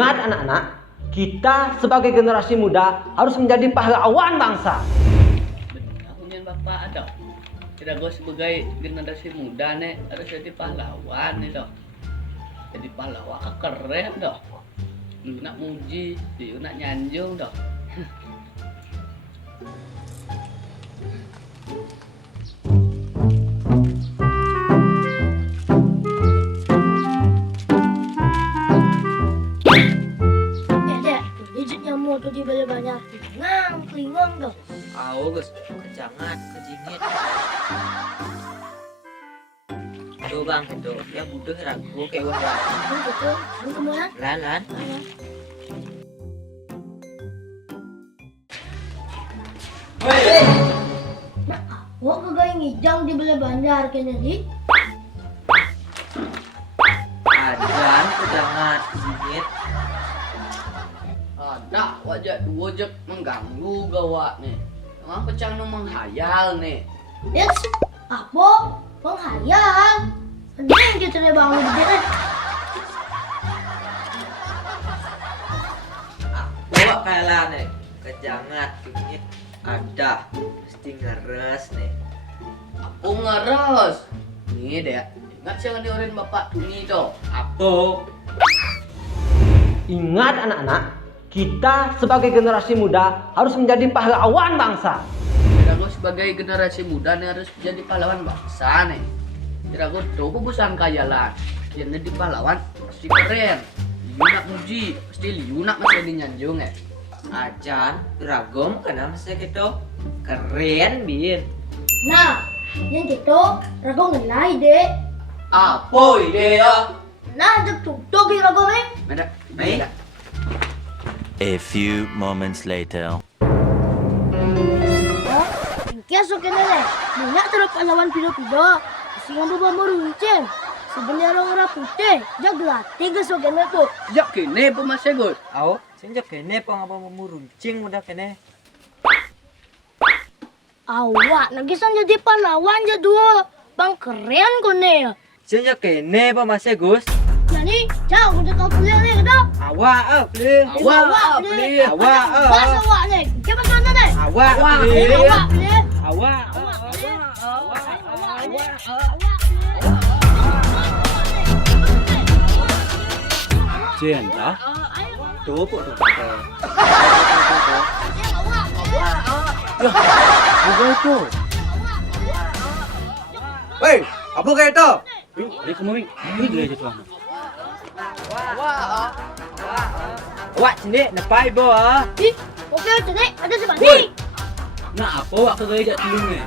Ingat anak-anak, kita sebagai generasi muda harus menjadi pahlawan bangsa. Benar punya bapak ada. Tidak gue sebagai generasi muda nih harus jadi pahlawan nih dong. Jadi pahlawan keren dong. Lu nak muji, lu nak nyanjung dong. Tuh di balik banyak klingang tuh. Awo guys, kejangan, kejingit. Tuh bang, itu ya butuh ragu kayak wah. Betul, lu kemudian Lan. gua kagak ngijang di balik banjar kayaknya di. Ajan, kejangan, kejingit. Ada wajah dua jek mengganggu gawak nih. Emang pecang nu menghayal nih. It's apa? Penghayal. Mending kita deh bangun di sini. Bawa kalah nih, kejangan, kejingit. Ada, mesti ngeres nih. Aku ngeres. Nih deh. Ingat jangan diorin bapak Tuni toh. Apa? Ingat anak-anak, kita sebagai generasi muda harus menjadi pahlawan bangsa. Tidak gue sebagai generasi muda nih harus jadi pahlawan bangsa nih. Tidak gue tuh bukan kayalan. Jadi di pahlawan pasti keren. Liu nak muji, pasti liu nak masih dinyanjung ya. Ajan, ragom, kenapa sih gitu? Keren, Bin. Nah, yang gitu, ragu ngelai deh. Apa ide ya? Nah, jek tutup di ragu nih. Beda. A few moments later. Ingkya so kena deh. Banyak terus pahlawan pido-pido. Singa bawa meruncing. Sebenarnya orang putih. Jak latih ke so kena tuh. Sejak kini pemasnya gue. Awo, sejak kene pang apa mau runcing udah kene. Awak, nagisan jadi pahlawan jadua. Bang keren kone ya. Sejak kene pa masih Gus. Jadi, jauh udah kau beli nih dah. Awak, beli. Awak beli. Awak, Pas awak nih. Coba sana deh. Awak, Awak beli. beli. Awak beli. Awak, Awak beli. awak, Awak beli. awak. Cinta? Tuh, kok tuh. Apa itu? Hei, apa kayak itu? Dia kemarin ini dia aja tuh. Awak sini, nepai bo ah. Ih, oke jadi ada sebandi. Nah apa waktu gaya jak tulung nih?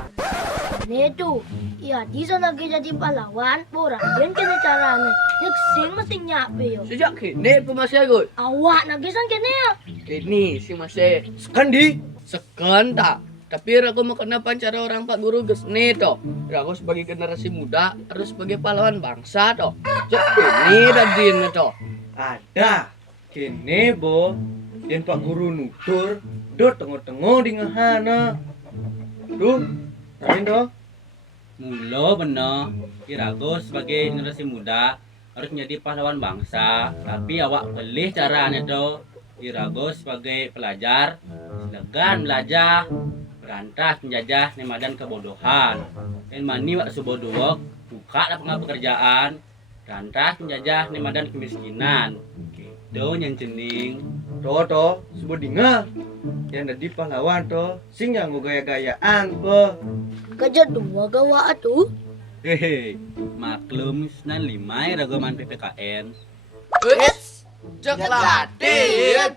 Nih tuh, ya di sana lagi jadi pahlawan, borahin kena caranya. Yang sing mesti nyape yo. Sejak kini pemasnya gue. Awak nagisan kene ya. Ini si masih. Kandi. Sekan tak. Tapi aku mau kena pancara orang Pak Guru Gesne toh. Aku sebagai generasi muda harus sebagai pahlawan bangsa toh. Sejak ini dadin toh. Ada kene bo yang Pak Guru nutur do tengok-tengok di ngahana duh lain do Mula benar, Kirago sebagai generasi muda harus menjadi pahlawan bangsa. Tapi awak pilih caranya tuh. Kirago sebagai pelajar, silakan belajar, berantas menjajah nemadan kebodohan. Dan mani waktu subodoh, buka lapangan pekerjaan, berantas menjajah nemadan kemiskinan. Gitu yang cening. to sebut dinga yang jadi pahlawan to sing yang gaya-gayaan po Kerja dua gawa atuh. Hehe, maklum 95 ragoman PPKN. Wes, cek latih.